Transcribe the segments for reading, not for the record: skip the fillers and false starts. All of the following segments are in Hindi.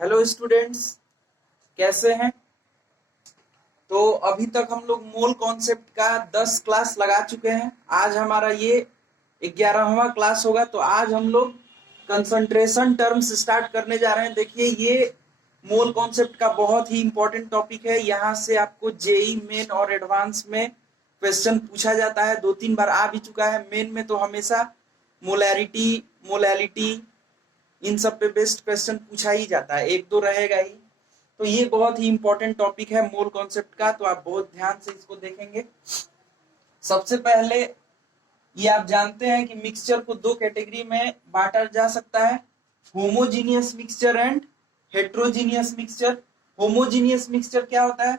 हेलो स्टूडेंट्स, कैसे हैं? तो अभी तक हम लोग मोल कॉन्सेप्ट का 10 क्लास लगा चुके हैं। आज हमारा ये 11वां क्लास होगा। तो आज हम लोग कंसंट्रेशन टर्म्स स्टार्ट करने जा रहे हैं। देखिए, ये मोल कॉन्सेप्ट का बहुत ही इंपॉर्टेंट टॉपिक है। यहाँ से आपको जेई मेन और एडवांस में क्वेश्चन पूछा जाता है। 2-3 बार आ भी चुका है। मेन में तो हमेशा मोलैरिटी, मोलैलिटी, इन सब पे बेस्ट क्वेश्चन पूछा ही जाता है। एक दो रहेगा ही। तो ये बहुत ही इंपॉर्टेंट टॉपिक है मोल कॉन्सेप्ट का, तो आप बहुत ध्यान से इसको देखेंगे। सबसे पहले ये आप जानते हैं कि मिक्सचर को दो कैटेगरी में बांटा जा सकता है, homogeneous mixture and heterogeneous mixture. Homogeneous mixture क्या होता है?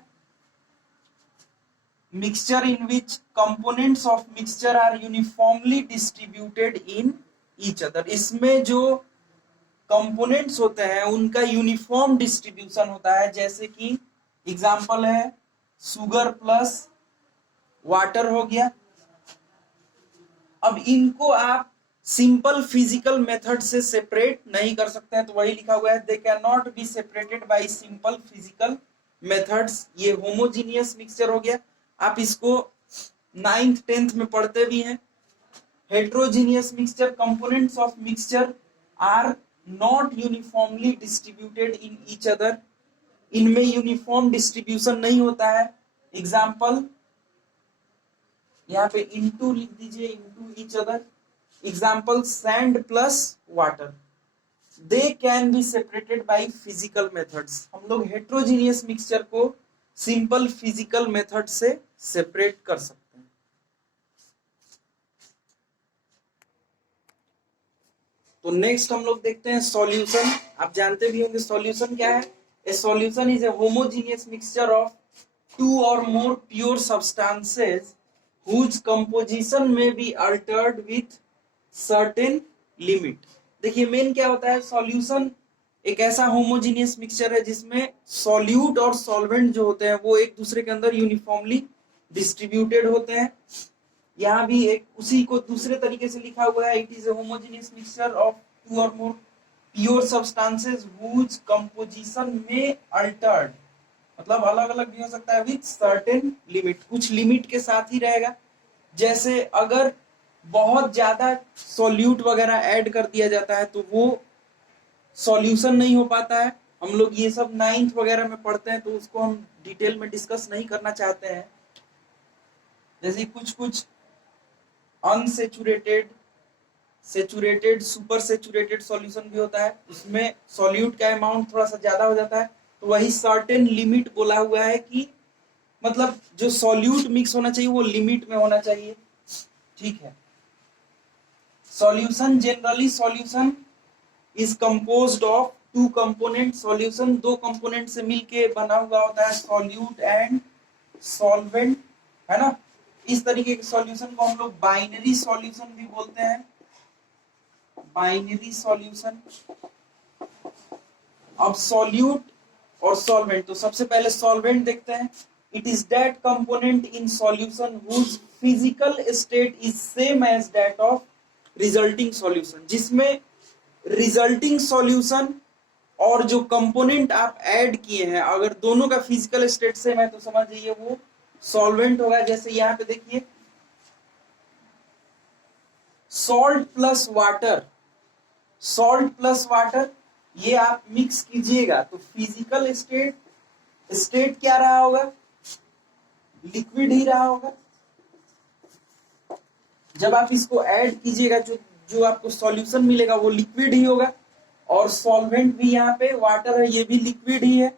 Mixture in which components of mixture are uniformly distributed in each other. इसमें जो कंपोनेंट्स होते हैं उनका यूनिफॉर्म डिस्ट्रीब्यूशन होता है। जैसे कि एग्जांपल है शुगर प्लस वाटर हो गया। अब इनको आप सिंपल फिजिकल मेथड से सेपरेट नहीं कर सकते हैं, तो वही लिखा हुआ है, they can not be separated by simple physical methods. ये होमोजीनियस मिक्सचर हो गया। आप इसको 9th-10th में पढ़ते भी हैं। Heterogeneous mixture, components of mixture are not uniformly distributed in each other. इनमें यूनिफॉर्म डिस्ट्रीब्यूशन नहीं होता है। एग्जाम्पल यहाँ पे इनटू लिख दीजिए, into each other. Example sand plus water, they can be separated by physical methods. हम लोग हेट्रोजीनियस मिक्सचर को सिंपल फिजिकल मेथड से सेपरेट कर सकते हैं। तो नेक्स्ट हम लोग देखते हैं सॉल्यूशन। आप जानते भी होंगे सॉल्यूशन क्या है। A solution is a homogeneous mixture of two or more pure substances whose composition may be altered with certain limit। देखिए मेन क्या होता है, सॉल्यूशन एक ऐसा होमोजीनियस मिक्सचर है जिसमें सॉल्यूट और सॉल्वेंट जो होते हैं वो एक दूसरे के अंदर यूनिफॉर्मली डिस्ट्रीब्यूटेड होते हैं। यहाँ भी एक उसी को दूसरे तरीके से लिखा हुआ है, it is a homogeneous mixture of two or more pure substances whose composition may altered, मतलब अलग अलग भी हो सकता है विथ सर्टेन लिमिट, कुछ लिमिट के साथ ही रहेगा। जैसे अगर बहुत ज्यादा सॉल्यूट वगैरह ऐड कर दिया जाता है तो वो सॉल्यूशन नहीं हो पाता है। हम लोग ये सब 9th वगैरह में पढ़ते हैं, तो उसको हम डिटेल में डिस्कस नहीं करना चाहते हैं। जैसे कुछ कुछ unsaturated, saturated, super saturated solution भी होता है, उसमें सॉल्यूट का अमाउंट थोड़ा सा ज्यादा हो जाता है। तो वही सर्टेन लिमिट बोला हुआ है कि मतलब जो सॉल्यूट मिक्स होना चाहिए वो लिमिट में होना चाहिए। ठीक है। Solution, generally solution is composed of two component. Solution दो कंपोनेंट से मिलके बना हुआ होता है, सॉल्यूट एंड सॉल्वेंट, है ना। इस तरीके के सॉल्यूशन को हम लोग बाइनरी सॉल्यूशन भी बोलते हैं, बाइनरी सॉल्यूशन। अब सॉल्यूट और सॉल्वेंट, तो सबसे पहले सॉल्वेंट देखते हैं। It is that component in solution whose physical state is same as that of resulting solution। जिसमें रिजल्टिंग सॉल्यूशन और जो कंपोनेंट आप ऐड किए हैं अगर दोनों का फिजिकल स्टेट सेम है तो समझ जाइए वो सॉल्वेंट होगा। जैसे यहाँ पे देखिए salt plus water, salt plus water ये आप मिक्स कीजिएगा तो फिजिकल स्टेट क्या रहा होगा, लिक्विड ही रहा होगा। जब आप इसको ऐड कीजिएगा जो जो आपको सॉल्यूशन मिलेगा वो लिक्विड ही होगा। और सॉल्वेंट भी यहाँ पे वाटर है, ये भी लिक्विड ही है।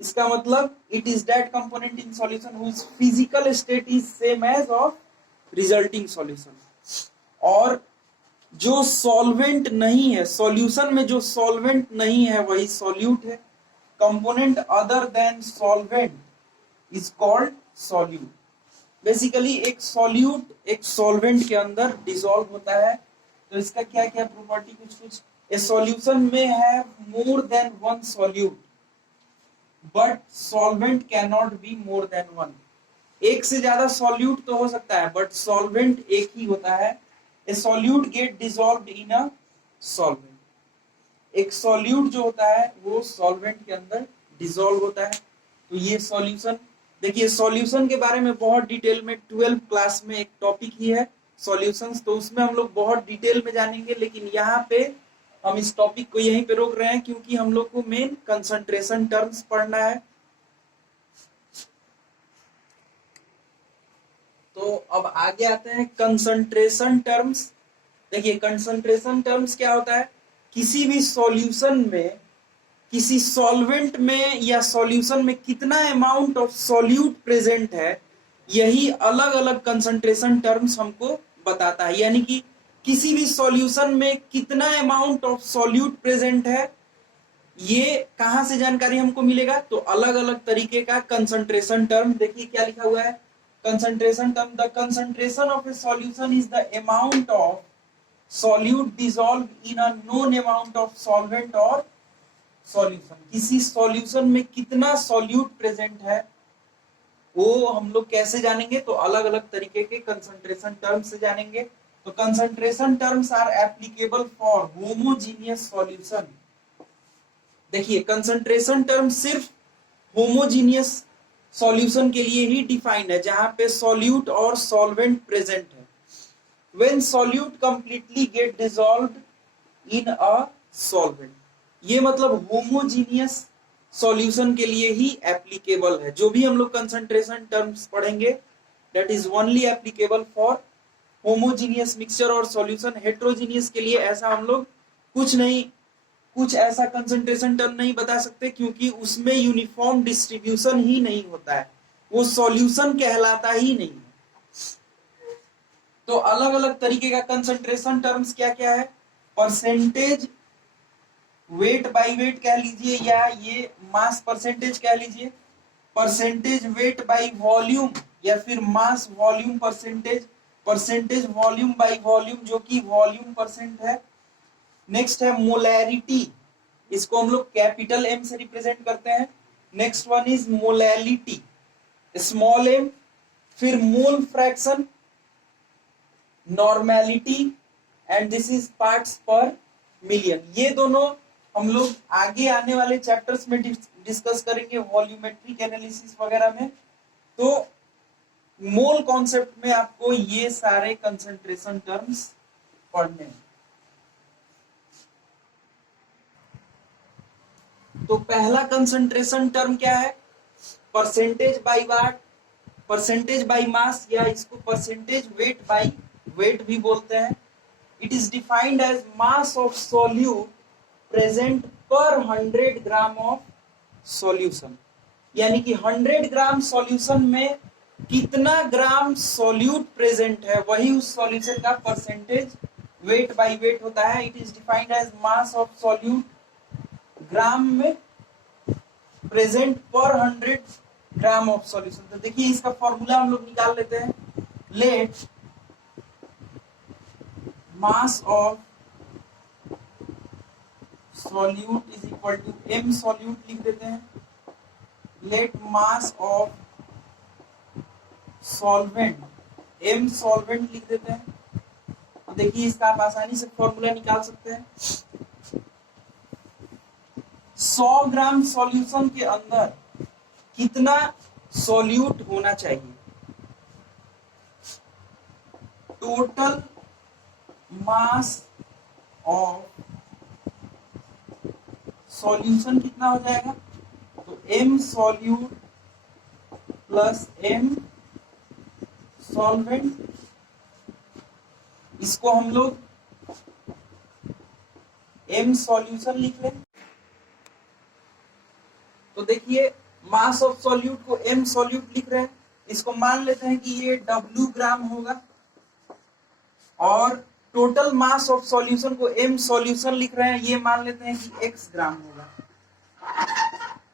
इसका मतलब it is that component in solution whose physical state is same as of resulting solution. और जो सॉल्वेंट नहीं है, सॉल्यूशन में जो सॉल्वेंट नहीं है वही सॉल्यूट है। Component other than solvent is called solute. Basically एक सॉल्यूट एक सॉल्वेंट के अंदर डिसॉल्व होता है। तो इसका क्या क्या प्रॉपर्टी, कुछ कुछ, ए सॉल्यूशन में have more than one solute but solvent can not be more than one. एक से ज्यादा सॉल्यूट तो हो सकता है बट सॉल्वेंट एक ही होता है। A solute get dissolved in a solvent. एक सॉल्यूट जो होता है वो सॉल्वेंट के अंदर डिसॉल्व होता है। तो ये सॉल्यूशन, देखिए सॉल्यूशन के बारे में बहुत डिटेल में 12th क्लास में एक टॉपिक ही है सॉल्यूशंस, तो उसमें हम लोग बहुत डिटेल में जानेंगे, लेकिन यहाँ पे हम इस टॉपिक को यहीं पे रोक रहे हैं क्योंकि हम लोग को मेन कंसंट्रेशन टर्म्स पढ़ना है। तो अब आगे आते हैं कंसंट्रेशन टर्म्स। देखिए कंसंट्रेशन टर्म्स क्या होता है, किसी भी सॉल्यूशन में, किसी सॉल्वेंट में या सॉल्यूशन में कितना अमाउंट ऑफ सॉल्यूट प्रेजेंट है, यही अलग अलग कंसंट्रेशन टर्म्स हमको बताता है। यानी कि किसी भी सॉल्यूशन में कितना अमाउंट ऑफ सॉल्यूट प्रेजेंट है, ये कहां से जानकारी हमको मिलेगा, तो अलग अलग तरीके का कंसंट्रेशन टर्म। देखिए क्या लिखा हुआ है concentration term, the concentration of A solution is the amount of solute dissolve in a known amount of solvent और सॉल्यूशन। किसी सॉल्यूशन में कितना सॉल्यूट प्रेजेंट है वो हम लोग कैसे जानेंगे, तो अलग अलग तरीके के कंसंट्रेशन टर्म से जानेंगे। तो concentration terms are applicable for homogeneous solution. देखिए कंसंट्रेशन टर्म सिर्फ होमोजीनियस सॉल्यूशन के लिए ही डिफाइंड है जहां पे सॉल्यूट और सॉल्वेंट प्रेजेंट है। When solute completely get dissolved in a solvent, ये मतलब होमोजीनियस सॉल्यूशन के लिए ही एप्लीकेबल है। जो भी हम लोग कंसंट्रेशन टर्म्स पढ़ेंगे that is only applicable for homogeneous mixture और सॉल्यूशन। हेट्रोजीनियस के लिए ऐसा हम लोग कुछ ऐसा कंसंट्रेशन टर्म नहीं बता सकते क्योंकि उसमें यूनिफॉर्म डिस्ट्रीब्यूशन ही नहीं होता है, वो सॉल्यूशन कहलाता ही नहीं है। तो अलग अलग तरीके का कंसंट्रेशन टर्म्स क्या क्या है, परसेंटेज वेट बाय वेट कह लीजिए, या ये मास परसेंटेज कह लीजिए, परसेंटेज वेट बाय वॉल्यूम, या फिर mass volume percentage, percentage volume by volume जो कि वॉल्यूम परसेंट है। नेक्स्ट है मोलैरिटी, इसको हम लोग कैपिटल एम से रिप्रेजेंट करते हैं। Next one is molality, small M. फिर mole fraction, normality, and this is parts per million. ये दोनों हम लोग आगे आने वाले चैप्टर्स में डिस्कस करेंगे, वॉल्यूमेट्रिक एनालिसिस वगैरह में। तो मोल कॉन्सेप्ट में आपको ये सारे कंसंट्रेशन टर्म्स पढ़ने हैं। तो पहला कंसंट्रेशन टर्म क्या है, percentage by weight, percentage by mass, या इसको परसेंटेज वेट बाय वेट भी बोलते हैं। It is defined as mass of solute present per 100 gram of solution. यानी कि 100 ग्राम सॉल्यूशन में कितना ग्राम सॉल्यूट प्रेजेंट है, वही उस सॉल्यूशन का परसेंटेज वेट बाय वेट होता है। It is defined as mass of solute gram में present per 100 gram of solution. तो देखिए इसका फॉर्मूला हम लोग निकाल लेते हैं। Let mass of solute is equal to M solute लिख देते हैं। Let mass of solvent, M solvent लिख देते हैं। तो देखिए इसका आप आसानी से फॉर्मूला निकाल सकते हैं। 100 ग्राम सॉल्यूशन के अंदर कितना सॉल्यूट होना चाहिए, टोटल मास ऑफ सॉल्यूशन कितना हो जाएगा, तो m solute plus m solvent, इसको हम लोग m सॉल्यूशन लिख लें। तो देखिए मास ऑफ सॉल्यूट को m सॉल्यूट लिख रहे हैं, इसको मान लेते हैं कि ये w ग्राम होगा, और टोटल मास ऑफ सॉल्यूशन को m सॉल्यूशन लिख रहे हैं, ये मान लेते हैं कि x ग्राम होगा।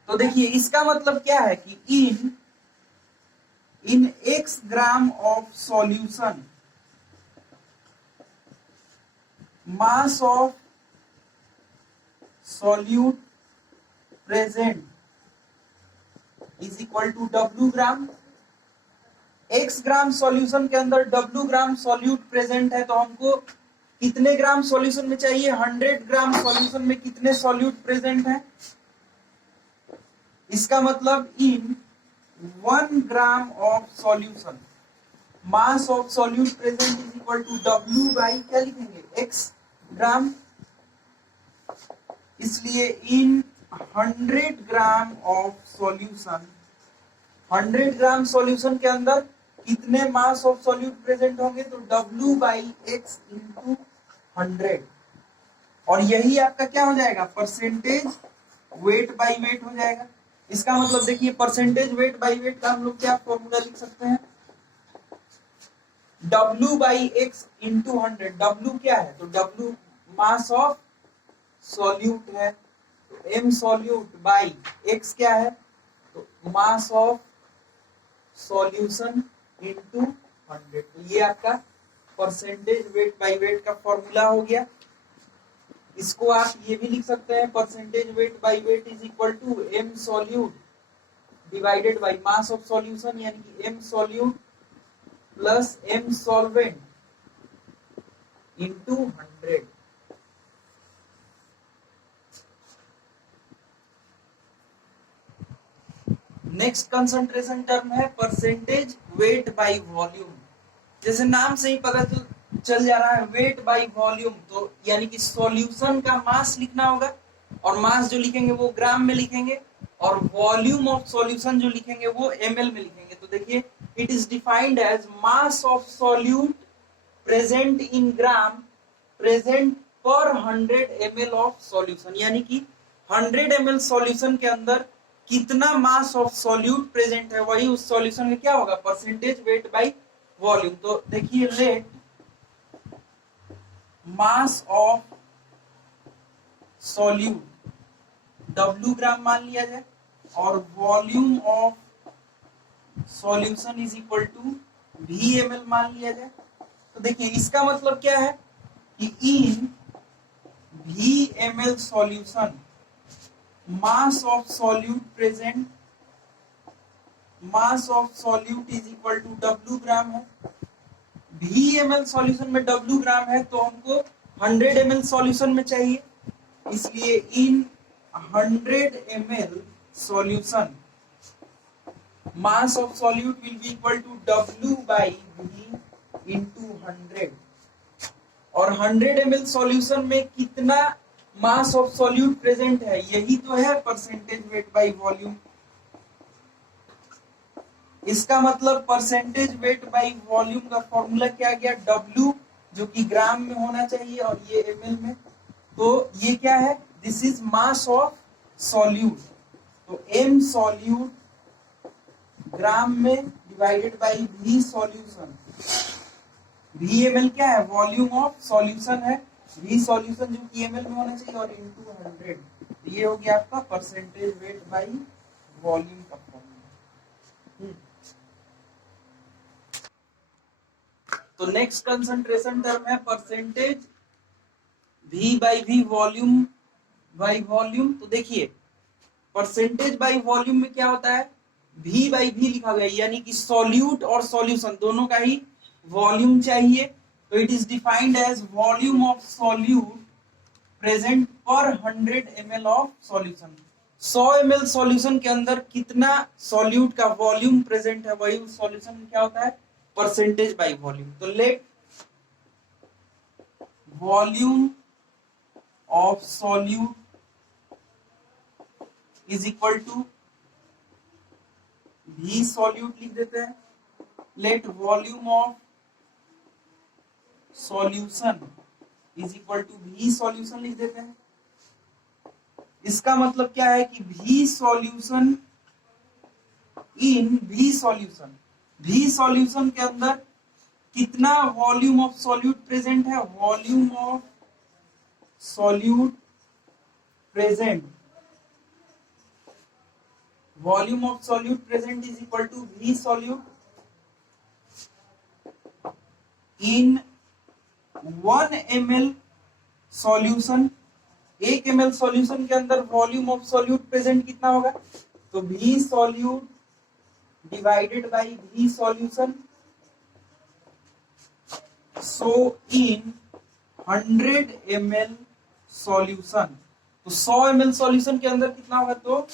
तो देखिए इसका मतलब क्या है कि in x gram of solution mass of solute present is equal to w gram. x gram solution के अंदर w ग्राम सॉल्यूट प्रेजेंट है, तो हमको कितने ग्राम सॉल्यूशन में चाहिए? 100 ग्राम सॉल्यूशन में कितने सॉल्यूट प्रेजेंट हैं? इसका मतलब in 1 gram of solution mass of solute present is equal to W by क्या लिखेंगे? X gram. इसलिए in 100 gram of solution, 100 gram solution के अंदर कितने मास ऑफ सॉल्यूट प्रेजेंट होंगे? तो W बाई X इंटू 100। और यही आपका क्या हो जाएगा? परसेंटेज वेट बाई वेट हो जाएगा। इसका मतलब देखिए परसेंटेज वेट बाई वेट का हम लोग क्या फॉर्मूला लिख सकते हैं? W by x into 100। W क्या है? तो W मास ऑफ सॉल्यूट है, तो M सॉल्यूट बाई X क्या है? तो मास ऑफ सॉल्यूशन इंटू 100। तो ये आपका परसेंटेज वेट बाई वेट का फॉर्मूला हो गया। इसको आप ये भी लिख सकते हैं, percentage weight by weight is equal to M solute divided by mass of solution, यानी कि M solute plus M solvent into 100। Next concentration term है परसेंटेज वेट बाई वॉल्यूम। जैसे नाम से ही पता चल जा रहा है वेट बाई वॉल्यूम, तो यानी कि सॉल्यूशन का मास लिखना होगा, और मास जो लिखेंगे वो ग्राम में लिखेंगे, और वॉल्यूम ऑफ सॉल्यूशन जो लिखेंगे वो ml में लिखेंगे। तो देखिए it is defined as mass of solute present in gram present per 100 ml of solution, यानी कि 100 ml सॉल्यूशन के अंदर कितना मास ऑफ सॉल्यूट प्रेजेंट है, वही उस सॉल्यूशन में क्या होगा? Percentage weight by volume. तो देखिए let mass of solute W gram मान लिया जाए, और volume of solution is equal to V ml मान लिया जाए। तो देखिए इसका मतलब क्या है कि in V ml solution mass of solute present, mass of solute is equal to W gram है। V ml सॉल्यूशन में W ग्राम है, तो हमको 100 ml सॉल्यूशन में चाहिए, इसलिए in 100 ml solution mass of solute will be equal to W by V into 100। और 100 ml सॉल्यूशन में कितना मास ऑफ सॉल्यूट प्रेजेंट है, यही तो है परसेंटेज वेट बाई वॉल्यूम। इसका मतलब परसेंटेज वेट बाई वॉल्यूम का फॉर्मूला क्या गया? W जो कि ग्राम में होना चाहिए और ये ml में, तो ये क्या है? This is mass of solute. तो M सॉल्यूट ग्राम में divided by V solution. V ml क्या है? वॉल्यूम ऑफ सॉल्यूशन है, V सॉल्यूशन जो कि ml में होना चाहिए, और इंटू 100। ये हो गया आपका परसेंटेज वेट बाई वॉल्यूम का फॉर्मूला। तो नेक्स्ट कंसंट्रेशन टर्म है percentage V by V volume by volume. तो देखिए परसेंटेज बाई वॉल्यूम में क्या होता है? V बाई V लिखा गया, यानी कि सॉल्यूट और सॉल्यूशन दोनों का ही वॉल्यूम चाहिए। तो it is defined as volume of solute present per 100 ml of solution. 100 ml solution के अंदर कितना सॉल्यूट का वॉल्यूम प्रेजेंट है, वही उस सॉल्यूशन में क्या होता है? Percentage by volume. तो let volume of solute is equal to V solute लिख देते हैं। Let volume of solution is equal to V solution लिख देते हैं। इसका मतलब क्या है कि V solution in V solution, V solution के अंदर कितना वॉल्यूम ऑफ सॉल्यूट प्रेजेंट है? Volume of solute present, volume of solute present is equal to V solute in 1 ml solution. 1 ml solution के अंदर वॉल्यूम ऑफ सॉल्यूट प्रेजेंट कितना होगा? तो V solute divided by V solution. So in 100 ml solution, तो 100 ml सॉल्यूशन के अंदर कितना होगा, तो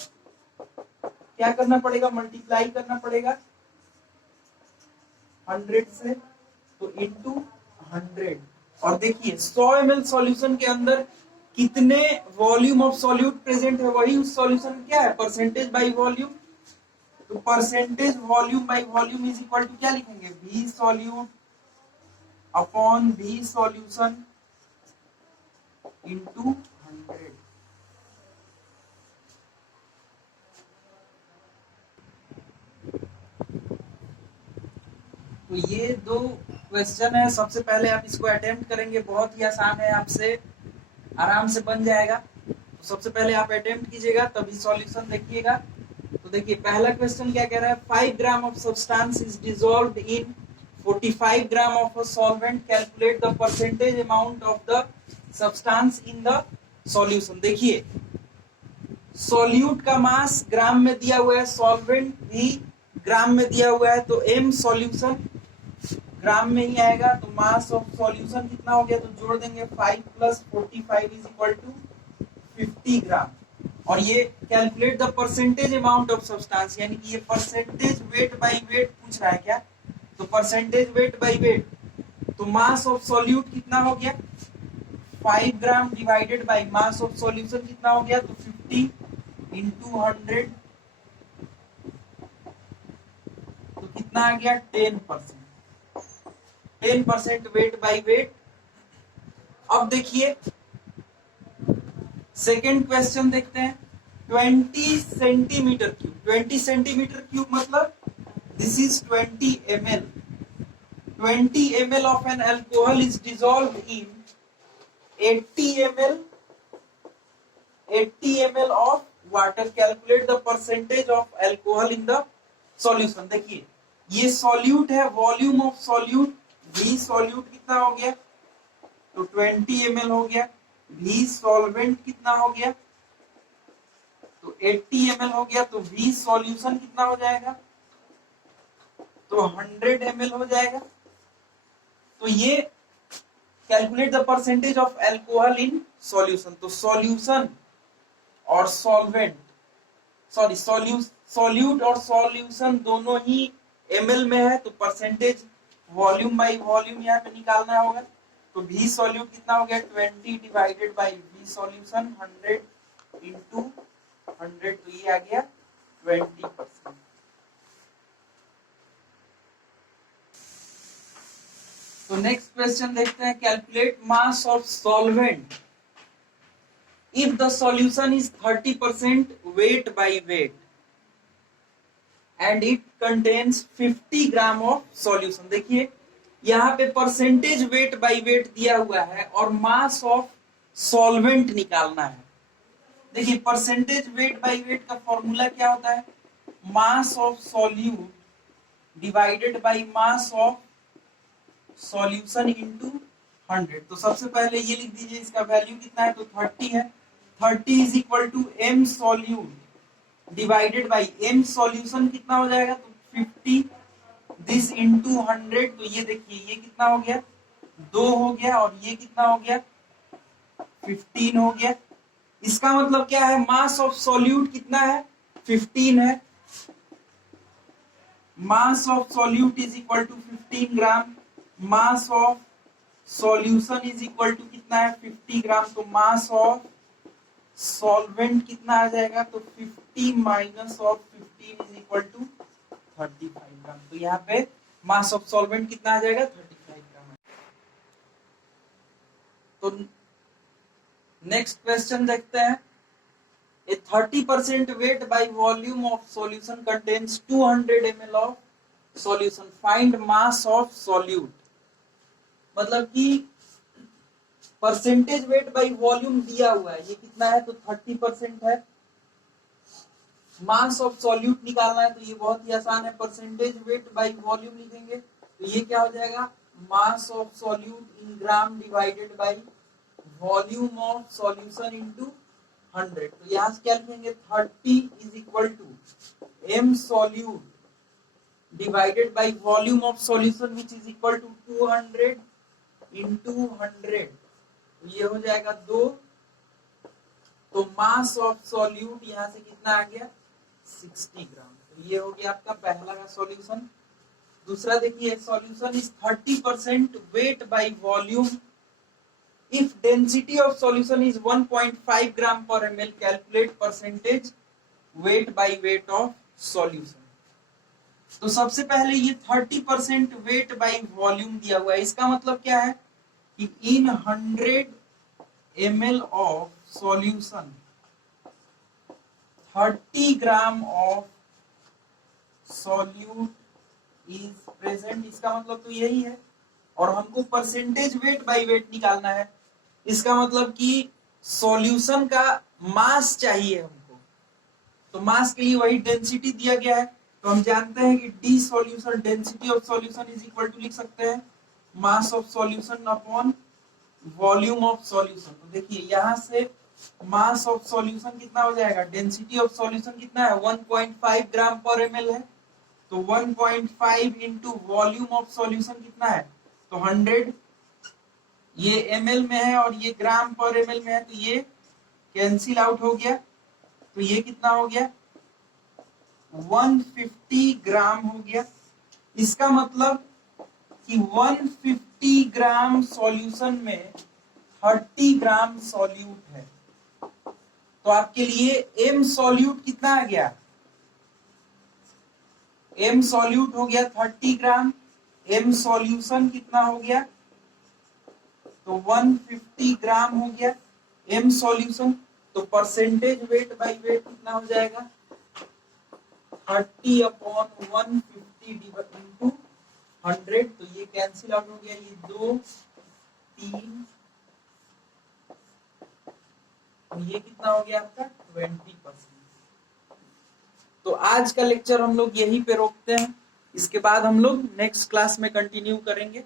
क्या करना पड़ेगा, मल्टीप्लाई करना पड़ेगा 100 से, तो इंटू 100। और देखिए 100 ml सॉल्यूशन के अंदर कितने वॉल्यूम ऑफ सॉल्यूट प्रेजेंट है, वही उस सॉल्यूशन क्या है, परसेंटेज बाई वॉल्यूम। तो percentage volume by volume is equal to क्या लिखेंगे, V solute upon V solution into 100। तो ये दो क्वेश्चन है, सबसे पहले आप इसको अटेम्प्ट करेंगे, बहुत ही आसान है, आपसे आराम से बन जाएगा। तो सबसे पहले आप अटेम्प्ट कीजिएगा, तभी सॉल्यूशन देखिएगा। तो देखिए पहला क्वेश्चन क्या कह रहा है, 5 gram of substance is dissolved in 45 gram of a solvent, calculate the percentage amount of the substance in the solution. देखिए सॉल्यूट का मास ग्राम में दिया हुआ है, सॉल्वेंट भी ग्राम में दिया हुआ है, तो m सॉल्यूशन ग्राम में ही आएगा। तो मास ऑफ सॉल्यूशन कितना हो गया, तो जोड़ देंगे 5 प्लस 45 इज इक्वल टू 50 ग्राम। और ये calculate the percentage amount of substance, यानी कि ये परसेंटेज वेट बाई वेट पूछ रहा है क्या, तो परसेंटेज वेट बाई वेट, तो मास ऑफ सॉल्यूट कितना हो गया 5 ग्राम divided by mass of solution कितना हो गया, तो 50 इंटू 100, तो कितना आ गया 10%, 10% वेट बाई वेट। अब देखिए सेकेंड क्वेश्चन देखते हैं, 20 सेंटीमीटर क्यूब, 20 सेंटीमीटर क्यूब मतलब this is 20 ml, 20 ml of an alcohol is dissolved in 80 ml, 80 ml of water, calculate the percentage of alcohol in the solution। देखिए ये सॉल्यूट है, volume of solute V solute कितना हो गया, तो 20 ml हो गया, V सॉल्वेंट कितना हो गया, तो 80 ml हो गया, तो V सॉल्यूशन कितना हो जाएगा, तो 100 ml हो जाएगा। तो ये calculate the percentage of alcohol in solution, तो सॉल्यूशन और सॉल्वेंट, सॉरी सॉल्यूट और सॉल्यूशन दोनों ही ml में है, तो परसेंटेज वॉल्यूम बाई वॉल्यूम यहाँ पे निकालना होगा। तो V सॉल्यूट कितना हो गया 20 divided by V solution 100 into 100, तो ये आ गया 20%। तो नेक्स्ट क्वेश्चन देखते हैं, calculate mass of solvent if the solution is 30% wait by wait and it contains 50 gram of solution. देखिए यहाँ पे परसेंटेज वेट बाई वेट दिया हुआ है और मास ऑफ सॉल्वेंट निकालना है। देखिए परसेंटेज वेट बाई वेट का फॉर्मूला क्या होता है, mass of solute divided by mass of solution into 100। तो सबसे पहले ये लिख दीजिए, इसका वैल्यू कितना है, तो 30 है, 30 is equal to m solute divided by m solution कितना हो जाएगा, तो 50 दिस इंटू 100। तो ये देखिए ये कितना हो गया 2 हो गया, और ये कितना हो गया 15 हो गया। इसका मतलब क्या है, मास ऑफ सॉल्यूट कितना है 15 है, mass of solute is equal to 15 gram, mass of solution is equal to कितना है 50 ग्राम। तो मास ऑफ सॉल्वेंट कितना आ जाएगा, तो 50 minus of 15 is equal to 35 gram. तो यहाँ पे मास ऑफ सॉल्वेंट कितना आ जाएगा 35 ग्राम। तो नेक्स्ट क्वेश्चन देखते हैं, a 30% weight by volume of solution contains 200 ml of solution, find mass of solute। मतलब कि परसेंटेज वेट बाई वॉल्यूम दिया हुआ है, ये कितना है, तो 30% है, मास ऑफ सॉल्यूट निकालना है, तो ये बहुत ही आसान है, परसेंटेज वेट बाई वॉल्यूम लिखेंगे, तो ये क्या हो जाएगा, mass of solute in gram divided by volume of solution into 100। तो यहां से क्या लिखेंगे, 30 is equal to m solute divided by volume of solution which is equal to 200 into 100। तो ये हो जाएगा 2। तो मास ऑफ सॉल्यूट यहाँ से कितना आ गया 60 ग्राम। तो ये हो गया आपका पहला का सॉल्यूशन। दूसरा देखिए, solution is 30% weight by volume if density of solution is 1.5 gram per ml, calculate percentage weight by weight of solution। तो सबसे पहले ये 30% वेट बाय वॉल्यूम दिया हुआ है, इसका मतलब क्या है कि इन 100 ml of solution 30 gram of solute is present. इसका मतलब तो यही है, और हमको परसेंटेज वेट बाय वेट निकालना है। इसका मतलब कि सॉल्यूशन का मास चाहिए हमको, तो मास के लिए वही डेंसिटी दिया गया है। तो हम जानते हैं कि d solution density of solution is equal to लिख सकते हैं mass of solution upon volume of solution. तो देखिए यहां से मास ऑफ सॉल्यूशन कितना हो जाएगा, डेंसिटी ऑफ सॉल्यूशन कितना है 1.5 ग्राम पर एमएल है, तो 1.5 इंटू वॉल्यूम ऑफ सॉल्यूशन कितना है, तो 100। ये एमएल में है और ये ग्राम पर एमएल में है, तो ये कैंसिल आउट हो गया। तो ये कितना हो गया 150 ग्राम हो गया। इसका मतलब कि 150 ग्राम सॉल्यूशन में 30 ग्राम सॉल्यूट है। तो आपके लिए एम सॉल्यूट कितना आ गया, एम सॉल्यूट हो गया 30 ग्राम, एम सॉल्यूशन कितना हो गया, तो 150 ग्राम हो गया एम सॉल्यूशन। तो परसेंटेज वेट बाय वेट कितना हो जाएगा 30 अपॉन 150 इंटू 100। तो ये कैंसिल आउट हो गया, ये 2 3, और ये कितना हो गया आपका 20%। तो आज का लेक्चर हम लोग यहीं पे रोकते हैं, इसके बाद हम लोग नेक्स्ट क्लास में कंटिन्यू करेंगे।